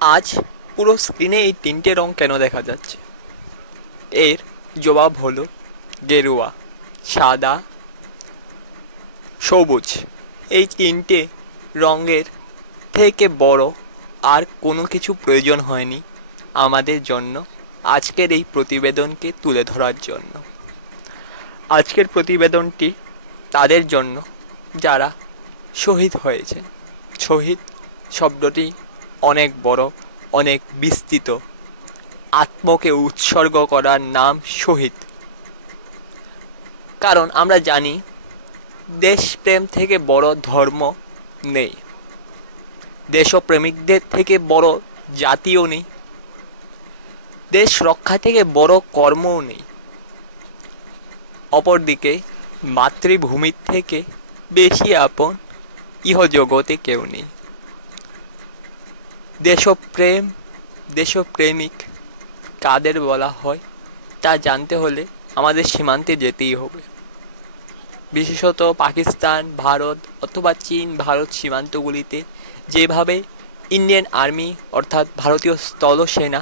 আজ পুরো স্ক্রিনে এই তিনটে রং কেন দেখা যাচ্ছে? এর জবাব হলো গেরুয়া, সাদা, সবুজ। এই তিনটে রঙের থেকে বড় আর কোনো কিছু প্রয়োজন হয়নি আমাদের জন্য আজকের এই প্রতিবেদনকে তুলে ধরার জন্য। আজকের প্রতিবেদনটি তাদের জন্য যারা শহীদ হয়েছে। শহীদ শব্দটি অনেক বড়, অনেক বিস্তৃত। আত্মকে উৎসর্গ করার নাম শহীদ। কারণ আমরা জানি দেশপ্রেম থেকে বড় ধর্ম নেই, দেশপ্রেমিকদের থেকে বড় জাতিও নেই, দেশ রক্ষা থেকে বড় কর্মও নেই। অপরদিকে মাতৃভূমির থেকে বেশি আপন ইহজগতে কেউ নেই। দেশপ্রেম, দেশপ্রেমিক কাদের বলা হয় তা জানতে হলে আমাদের সীমান্তে যেতেই হবে। বিশেষত পাকিস্তান, ভারত অথবা চীন ভারত সীমান্তগুলিতে যেভাবে ইন্ডিয়ান আর্মি অর্থাৎ ভারতীয় স্থলসেনা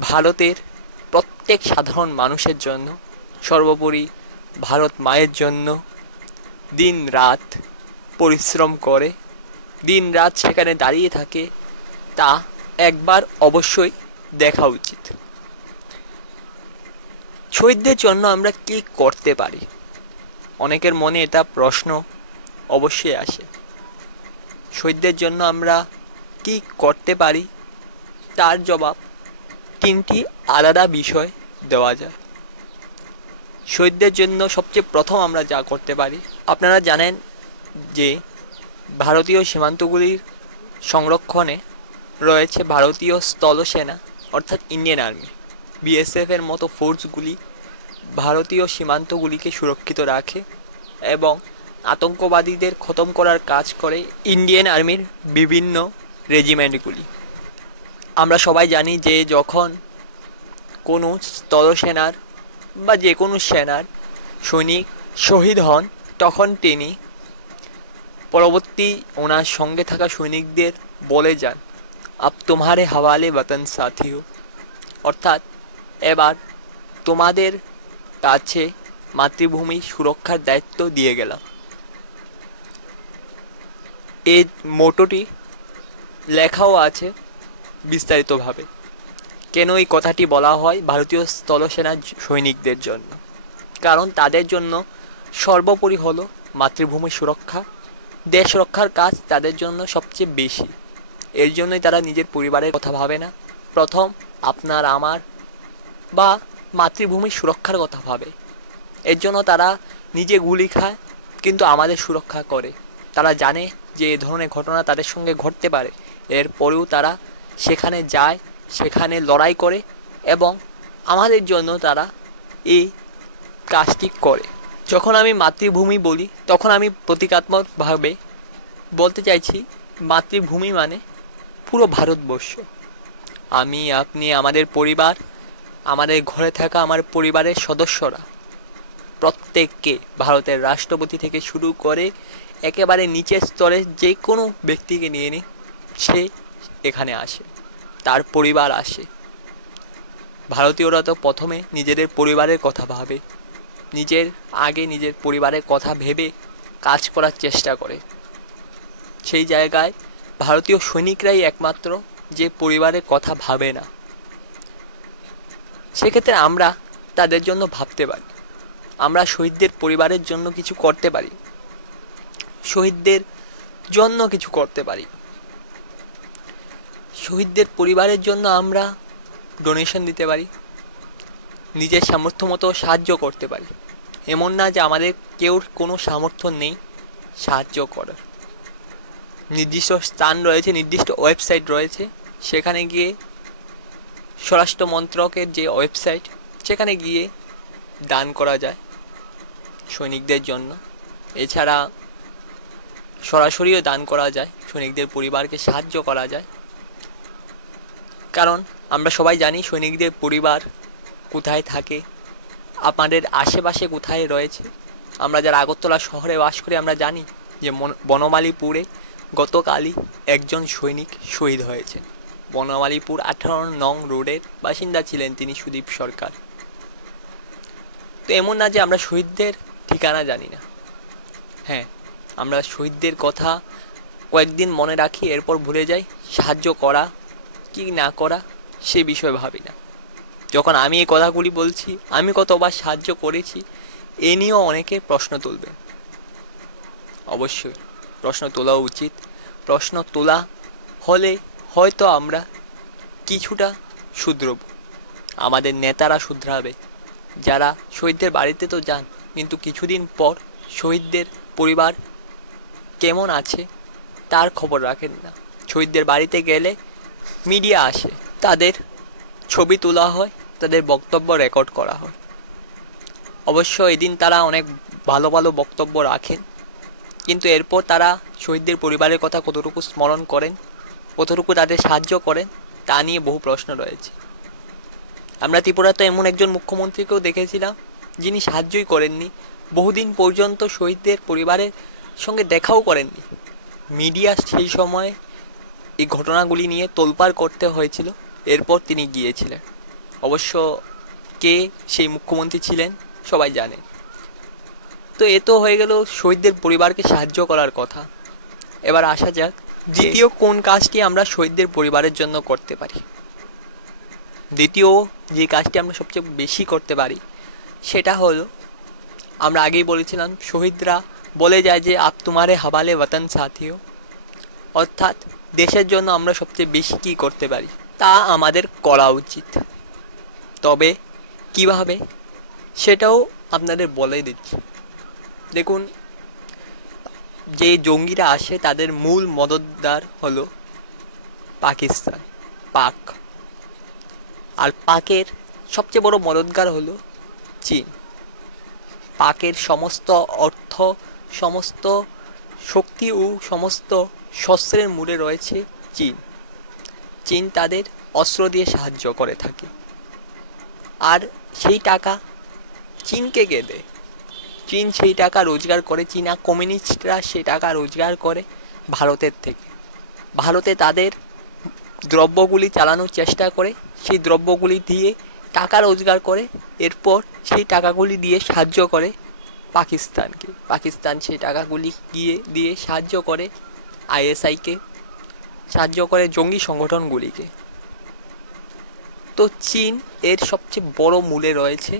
ভারতের প্রত্যেক সাধারণ মানুষের জন্য, সর্বোপরি ভারত মায়ের জন্য দিন রাত পরিশ্রম করে, দিন রাত সেখানে দাঁড়িয়ে থাকে, তা একবার অবশ্যই দেখা উচিত। শহীদদের জন্য আমরা কি করতে পারি? অনেকের মনে এটা প্রশ্ন অবশ্যই আসে। শহীদদের জন্য আমরা কি করতে পারি তার জবাব তিনটি আলাদা বিষয় দেওয়া যায়। শহীদদের জন্য সবচেয়ে প্রথম আমরা যা করতে পারি, আপনারা জানেন যে ভারতীয় সীমান্তগুলির সংরক্ষণে রয়েছে ভারতীয় স্থলসেনা অর্থাৎ ইন্ডিয়ান আর্মি। বিএসএফ এর মতো ফোর্সগুলি ভারতীয় সীমান্তগুলিকে সুরক্ষিত রাখে এবং আতঙ্কবাদীদের খতম করার কাজ করে ইন্ডিয়ান আর্মির বিভিন্ন রেজিমেন্টগুলি। আমরা সবাই জানি যে যখন কোনো স্থলসেনার বা যে কোনো সেনার সৈনিক শহীদ হন, তখন তিনি পরবর্তী ওনার সঙ্গে থাকা সৈনিকদের বলে যান, আব তোমারে হাওয়ালে বতন সাথিও, অর্থাৎ এবার তোমাদের কাছে মাতৃভূমি সুরক্ষার দায়িত্ব দিয়ে গেলাম। এই মোটোটি লেখাও আছে বিস্তারিতভাবে। কেন এই কথাটি বলা হয় ভারতীয় স্থলসেনার সৈনিকদের জন্য? কারণ তাদের জন্য সর্বোপরি হলো মাতৃভূমি সুরক্ষা, দেশ রক্ষার কাজ তাদের জন্য সবচেয়ে বেশি। এর জন্যই তারা নিজের পরিবারের কথা ভাবে না, প্রথম আপনার আমার বা মাতৃভূমির সুরক্ষার কথা ভাবে। এর জন্য তারা নিজে গুলি খায় কিন্তু আমাদের সুরক্ষা করে। তারা জানে যে এ ধরনের ঘটনা তাদের সঙ্গে ঘটতে পারে, এরপরেও তারা সেখানে যায়, সেখানে লড়াই করে এবং আমাদের জন্য তারা এই কাজটি করে। যখন আমি মাতৃভূমি বলি তখন আমি প্রতীকাত্মকভাবে বলতে চাইছি মাতৃভূমি মানে পুরো ভারতবর্ষ। আমি, আপনি, আমাদের পরিবার, আমাদের ঘরে থাকা আমার পরিবারের সদস্যরা প্রত্যেককে, ভারতের রাষ্ট্রপতি থেকে শুরু করে একেবারে নিচের স্তরের যে কোনো ব্যক্তিকে নিয়ে নিই, সে এখানে আসে, তার পরিবার আসে। ভারতীয়রা তো প্রথমে নিজেদের পরিবারের কথা ভাবে, নিজের আগে নিজের পরিবারের কথা ভেবে কাজ করার চেষ্টা করে। সেই জায়গায় ভারতীয় সৈনিকরাই একমাত্র যে পরিবারের কথা ভাবে না। সেক্ষেত্রে আমরা তাদের জন্য ভাবতে পারি, আমরা শহীদদের পরিবারের জন্য কিছু করতে পারি, শহীদদের জন্য কিছু করতে পারি। শহীদদের পরিবারের জন্য আমরা ডোনেশন দিতে পারি, নিজের সামর্থ্য মতো সাহায্য করতে পারি। এমন না যে আমাদের কেউ কোনো সামর্থ্য নেই সাহায্য করার। নির্দিষ্ট স্থান রয়েছে, নির্দিষ্ট ওয়েবসাইট রয়েছে, সেখানে গিয়ে স্বরাষ্ট্র মন্ত্রকের যে ওয়েবসাইট, সেখানে গিয়ে দান করা যায় সৈনিকদের জন্য। এছাড়া সরাসরিও দান করা যায়, সৈনিকদের পরিবারকে সাহায্য করা যায়। কারণ আমরা সবাই জানি সৈনিকদের পরিবার কোথায় থাকে, আমাদের আশেপাশে কোথায় রয়েছে। আমরা যারা আগরতলা শহরে বাস করি আমরা জানি যে বনমালীপুরে গতকালই একজন সৈনিক শহীদ হয়েছে। বনমালীপুর 18 নং রোডের বাসিন্দা ছিলেন তিনি, সুদীপ সরকার। তো এমন না যে আমরা শহীদদের ঠিকানা জানি না। হ্যাঁ, আমরা শহীদদের কথা কয়েকদিন মনে রাখি, এরপর ভুলে যাই। সাহায্য করা কি না করা সে বিষয়ে ভাবি না। যখন আমি এই কথাগুলি বলছি, আমি কতবার সাহায্য করেছি এ নিয়েও অনেকে প্রশ্ন তুলবে। অবশ্যই প্রশ্ন তোলা উচিত। প্রশ্ন তোলা হলে হয়তো আমরা কিছুটা শুধরব, আমাদের নেতারা শুধরাবে, যারা শহীদদের বাড়িতে তো যান, কিন্তু কিছুদিন পর শহীদদের পরিবার কেমন আছে তার খবর রাখেন না। শহীদদের বাড়িতে গেলে মিডিয়া আসে, তাদের ছবি তোলা হয়, তাদের বক্তব্য রেকর্ড করা হয়। অবশ্য এদিন তারা অনেক ভালো ভালো বক্তব্য রাখেন, কিন্তু এরপর তারা শহীদদের পরিবারের কথা কতটুকু স্মরণ করেন, কতটুকু তাদের সাহায্য করেন, তা নিয়ে বহু প্রশ্ন রয়েছে। আমরা ত্রিপুরাতে এমন একজন মুখ্যমন্ত্রীকেও দেখেছিলাম যিনি সাহায্যই করেননি, বহুদিন পর্যন্ত শহীদদের পরিবারের সঙ্গে দেখাও করেননি। মিডিয়া সেই সময় এই ঘটনাগুলি নিয়ে তোলপাড় করতে হয়েছিল, এরপর তিনি গিয়েছিলেন। অবশ্য কে সেই মুখ্যমন্ত্রী ছিলেন সবাই জানে। তো এ তো হয়ে গেল শহীদদের পরিবারকে সাহায্য করার কথা। এবার আসা যাক দ্বিতীয় কোন কাজটি আমরা শহীদদের পরিবারের জন্য করতে পারি। দ্বিতীয় যে কাজটি আমরা সবচেয়ে বেশি করতে পারি সেটা হলো, আমরা আগেই বলেছিলাম শহীদরা বলে যায় যে আপ তুমারে হাবালে ওয়াতন সাথিও, অর্থাৎ দেশের জন্য আমরা সবচেয়ে বেশি কী করতে পারি তা আমাদের করা উচিত। তবে কিভাবে সেটাও আপনাদের বলে দিচ্ছি। দেখুন, যে জঙ্গিরা আসে তাদের মূল মদতদার হলো পাকিস্তান, পাক। আর পাকের সবচেয়ে বড় মদতগার হলো চীন। পাকের সমস্ত অর্থ, সমস্ত শক্তি ও সমস্ত শস্ত্রের মূলে রয়েছে চীন। চীন তাদের অস্ত্র দিয়ে সাহায্য করে থাকে। আর সেই টাকা চীনকে কে দেয়? চীন সেই টাকা রোজগার করে, চীনা কমিউনিস্টরা সেই টাকা রোজগার করে ভারতের থেকে। ভারতে তাদের দ্রব্যগুলি চালানোর চেষ্টা করে, সেই দ্রব্যগুলি দিয়ে টাকা রোজগার করে, এরপর সেই টাকাগুলি দিয়ে সাহায্য করে পাকিস্তানকে। পাকিস্তান সেই টাকাগুলি দিয়ে সাহায্য করে আইএসআইকে, সাহায্য করে জঙ্গি সংগঠনগুলিকে। তো চীন এর সবচেয়ে বড় মূলে রয়েছে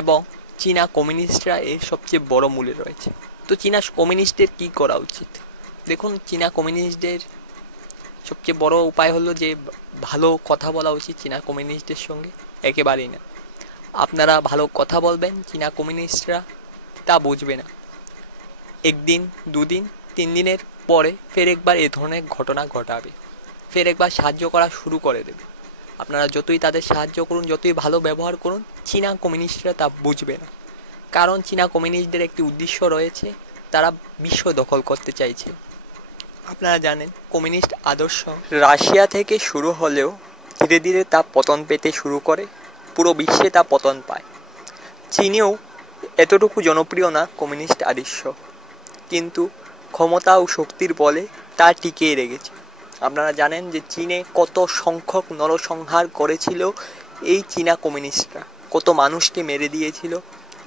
এবং চীনা কমিউনিস্টরা এর সবচেয়ে বড় মূলে রয়েছে। তো চীনা কমিউনিস্টদের কী করা উচিত? দেখুন, চীনা কমিউনিস্টদের সবচেয়ে বড় উপায় হলো যে ভালো কথা বলা উচিত চীনা কমিউনিস্টদের সঙ্গে। একেবারেই না, আপনারা ভালো কথা বলবেন, চীনা কমিউনিস্টরা তা বুঝবে না। একদিন, দুদিন, 3 দিনের পরে ফের একবার এ ধরনের ঘটনা ঘটাবে, ফের একবার সাহায্য করা শুরু করে দেবে। আপনারা যতই তাদের সাহায্য করুন, যতই ভালো ব্যবহার করুন, চীনা কমিউনিস্টরা তা বুঝবে না। কারণ চীনা কমিউনিস্টদের একটি উদ্দেশ্য রয়েছে, তারা বিশ্ব দখল করতে চাইছে। আপনারা জানেন কমিউনিস্ট আদর্শ রাশিয়া থেকে শুরু হলেও ধীরে ধীরে তা পতন পেতে শুরু করে, পুরো বিশ্বে তা পতন পায়। চীনেও এতটুকু জনপ্রিয় না কমিউনিস্ট আদর্শ, কিন্তু ক্ষমতা ও শক্তির বলে তা টিকিয়ে রেখেছে। আপনারা জানেন যে চীনে কত সংখ্যক নরসংহার করেছিল এই চীনা কমিউনিস্টরা, কত মানুষকে মেরে দিয়েছিল,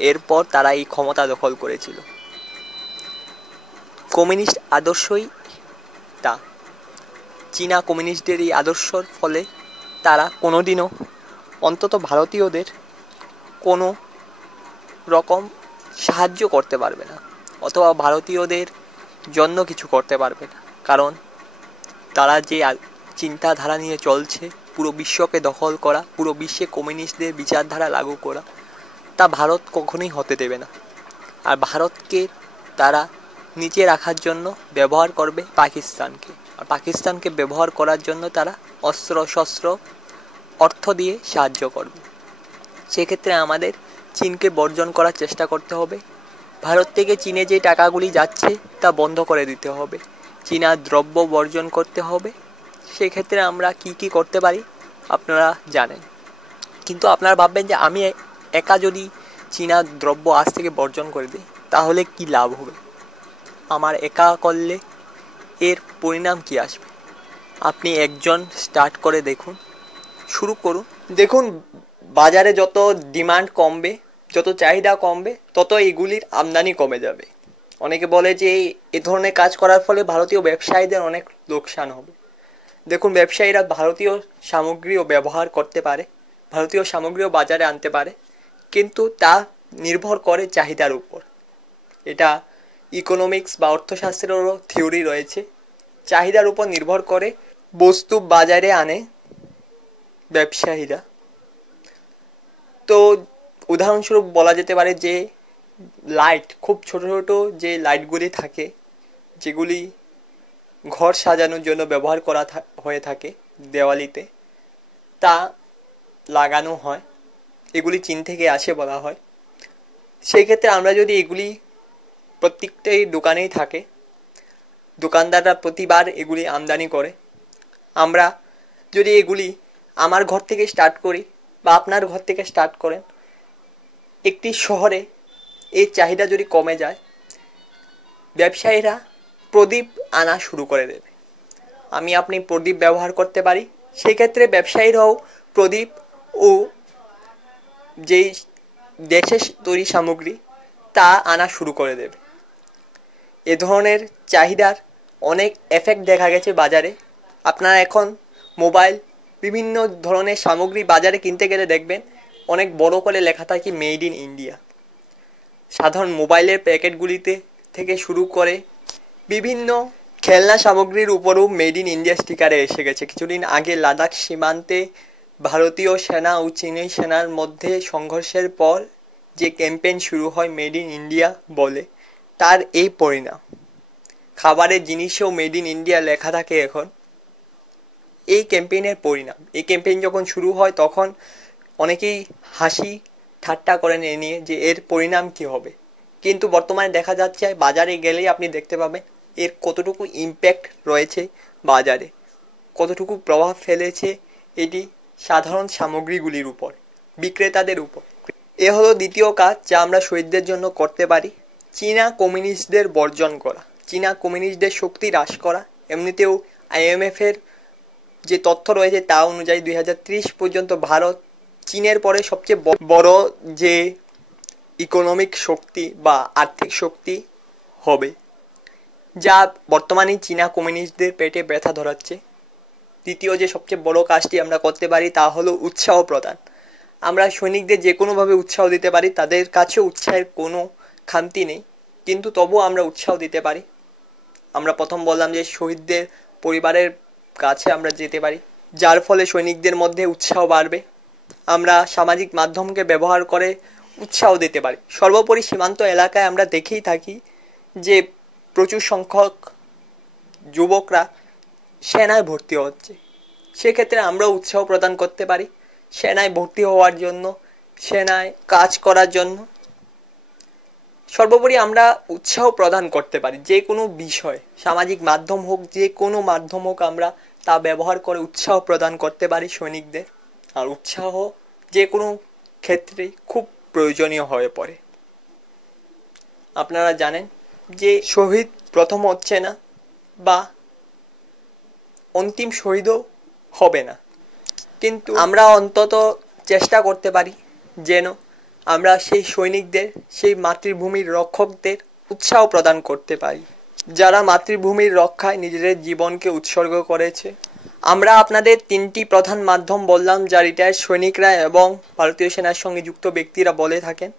এরপর তারা এই ক্ষমতা দখল করেছিল। কমিউনিস্ট আদর্শই তা। চীনা কমিউনিস্টদের এই আদর্শর ফলে তারা কোনোদিনও অন্তত ভারতীয়দের কোনো রকম সাহায্য করতে পারবে না, অথবা ভারতীয়দের জন্য কিছু করতে পারবে না। কারণ তারা যে চিন্তাধারা নিয়ে চলছে, পুরো বিশ্বকে দখল করা, পুরো বিশ্বে কমিউনিস্টদের বিচারধারা লাগু করা, তা ভারত কখনোই হতে দেবে না। আর ভারতকে তারা নিচে রাখার জন্য ব্যবহার করবে পাকিস্তানকে, আর পাকিস্তানকে ব্যবহার করার জন্য তারা অস্ত্র শস্ত্র অর্থ দিয়ে সাহায্য করবে। সেক্ষেত্রে আমাদের চীনকে বর্জন করার চেষ্টা করতে হবে। ভারত থেকে চীনে যে টাকাগুলি যাচ্ছে তা বন্ধ করে দিতে হবে, চীনা দ্রব্য বর্জন করতে হবে। সেক্ষেত্রে আমরা কি করতে পারি আপনারা জানেন। কিন্তু আপনারা ভাববেন যে আমি একা যদি চীনা দ্রব্য আজ থেকে বর্জন করে দিই তাহলে কি লাভ হবে, আমার একা করলে এর পরিণাম কি আসবে? আপনি একজন স্টার্ট করে দেখুন, শুরু করুন। দেখুন, বাজারে যত ডিমান্ড কমবে, যত চাহিদা কমবে, তত এগুলির আমদানি কমে যাবে। অনেকে বলে যে এই ধরনের কাজ করার ফলে ভারতীয় ব্যবসায়ীদের অনেক লোকসান হবে। দেখুন, ব্যবসায়ীরা ভারতীয় সামগ্রীও ব্যবহার করতে পারে, ভারতীয় সামগ্রীও বাজারে আনতে পারে, কিন্তু তা নির্ভর করে চাহিদার উপর। এটা ইকোনমিক্স বা অর্থশাস্ত্রেরও থিওরি রয়েছে। চাহিদার উপর নির্ভর করে বস্তু বাজারে আনে ব্যবসায়ীরা। তো উদাহরণস্বরূপ বলা যেতে পারে যে লাইট, খুব ছোট ছোট যে লাইটগুলি থাকে, যেগুলি ঘর সাজানোর জন্য ব্যবহার করা হয়ে থাকে দেওয়ালিতে, তা লাগানো হয়। এগুলি চীন থেকে আসে বলা হয়। সেই ক্ষেত্রে আমরা যদি এগুলি প্রত্যেকটাই দোকানেই থাকে, দোকানদাররা প্রতিবার এগুলি আমদানি করে, আমরা যদি এগুলি আমার ঘর থেকে স্টার্ট করি বা আপনার ঘর থেকে স্টার্ট করেন, একটি শহরে এই চাহিদা যদি কমে যায়, ব্যবসায়ীরা প্রদীপ আনা শুরু করে দেবে। আপনি প্রদীপ ব্যবহার করতে পারি, সেই ক্ষেত্রে ব্যবসায়ীরাও প্রদীপ ও যেই দেশের তৈরি সামগ্রী তা আনা শুরু করে দেবে। এ ধরনের চাহিদার অনেক এফেক্ট দেখা গেছে বাজারে। আপনারা এখন মোবাইল, বিভিন্ন ধরনের সামগ্রী বাজারে কিনতে গেলে দেখবেন অনেক বড় করে লেখা থাকে মেড ইন ইন্ডিয়া। সাধারণ মোবাইলের প্যাকেটগুলিতে থেকে শুরু করে বিভিন্ন খেলনা সামগ্রীর উপরও মেড ইন ইন্ডিয়া স্টিকারে এসে গেছে। কিছুদিন আগে লাদাখ সীমান্তে ভারতীয় সেনা ও চীনী সেনার মধ্যে সংঘর্ষের পর যে ক্যাম্পেইন শুরু হয় মেড ইন ইন্ডিয়া বলে, তার এই পরিণাম। খাবারের জিনিসেও মেড ইন ইন্ডিয়া লেখা থাকে এখন, এই ক্যাম্পেইনের পরিণাম। এই ক্যাম্পেইন যখন শুরু হয় তখন অনেকেই হাসি ঠাট্টা করেন এ নিয়ে যে এর পরিণাম কী হবে, কিন্তু বর্তমানে দেখা যাচ্ছে বাজারে গেলেই আপনি দেখতে পাবেন এর কতটুকু ইম্প্যাক্ট রয়েছে বাজারে, কতটুকু প্রভাব ফেলেছে এটি সাধারণ সামগ্রীগুলির উপর, বিক্রেতাদের উপর। এ হলো দ্বিতীয় কাজ যা আমরা শহীদদের জন্য করতে পারি, চীনা কমিউনিস্টদের বর্জন করা, চীনা কমিউনিস্টদের শক্তি হ্রাস করা। এমনিতেও IMF-এর যে তথ্য রয়েছে তা অনুযায়ী 2030 পর্যন্ত ভারত চীনের পরে সবচেয়ে বড় যে ইকোনমিক শক্তি বা আর্থিক শক্তি হবে, যা বর্তমানে চীনা কমিউনিস্টদের পেটে ব্যথা ধরাচ্ছে। দ্বিতীয় যে সবচেয়ে বড় কাজটি আমরা করতে পারি তা হলো উৎসাহ প্রদান। আমরা সৈনিকদের যে কোনোভাবে উৎসাহ দিতে পারি, তাদের কাছেও উৎসাহের কোনো খামতি নেই, কিন্তু তবুও আমরা উৎসাহ দিতে পারি। আমরা প্রথম বললাম যে শহীদদের পরিবারের কাছে আমরা যেতে পারি, যার ফলে সৈনিকদের মধ্যে উৎসাহ বাড়বে। আমরা সামাজিক মাধ্যমকে ব্যবহার করে উৎসাহ দিতে পারি। সর্বোপরি সীমান্ত এলাকায় আমরা দেখেই থাকি যে প্রচুর সংখ্যক যুবকরা সেনায় ভর্তি হচ্ছে। সেক্ষেত্রে আমরাও উৎসাহ প্রদান করতে পারি সেনায় ভর্তি হওয়ার জন্য, সেনায় কাজ করার জন্য। সর্বোপরি আমরা উৎসাহ প্রদান করতে পারি যে কোনো বিষয়, সামাজিক মাধ্যম হোক, যে কোনো মাধ্যম হোক, আমরা তা ব্যবহার করে উৎসাহ প্রদান করতে পারি সৈনিকদের। আর উৎসাহ যে কোনো ক্ষেত্রেই খুব প্রয়োজনীয় হয়ে পড়ে। আপনারা জানেন যে শহীদ প্রথম হচ্ছে না বা অন্তিম শহীদও হবে না, কিন্তু আমরা অন্তত চেষ্টা করতে পারি যেন আমরা সেই সৈনিকদের, সেই মাতৃভূমির রক্ষকদের উৎসাহ প্রদান করতে পারি, যারা মাতৃভূমির রক্ষায় নিজেদের জীবনকে উৎসর্গ করেছে। আমরা আপনাদের 3টি প্রধান মাধ্যম বললাম যা রিটায়ার্ড সৈনিকরা এবং ভারতীয় সেনার সঙ্গে যুক্ত ব্যক্তিরা বলে থাকেন।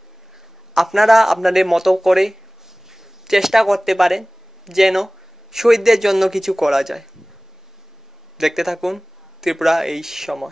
আপনারা আপনাদের মতো করে চেষ্টা করতে পারেন যেন শহীদদের জন্য কিছু করা যায়। দেখতে থাকুন ত্রিপুরা এই সময়।